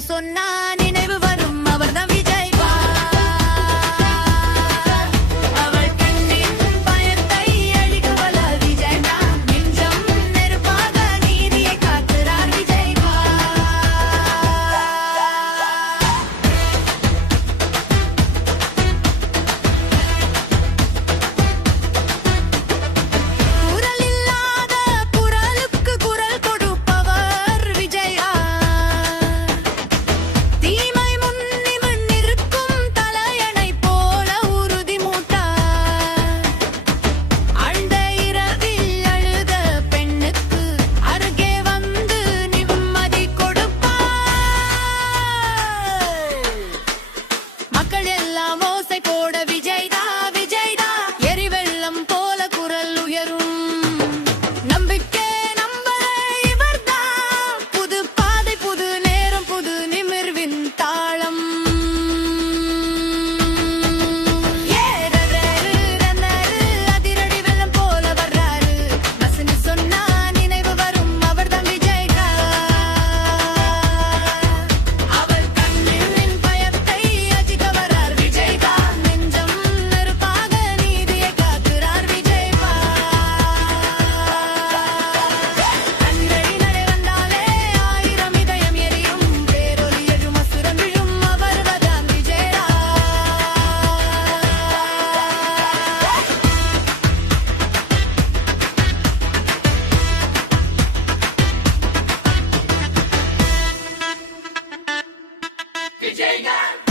So nice. Gal.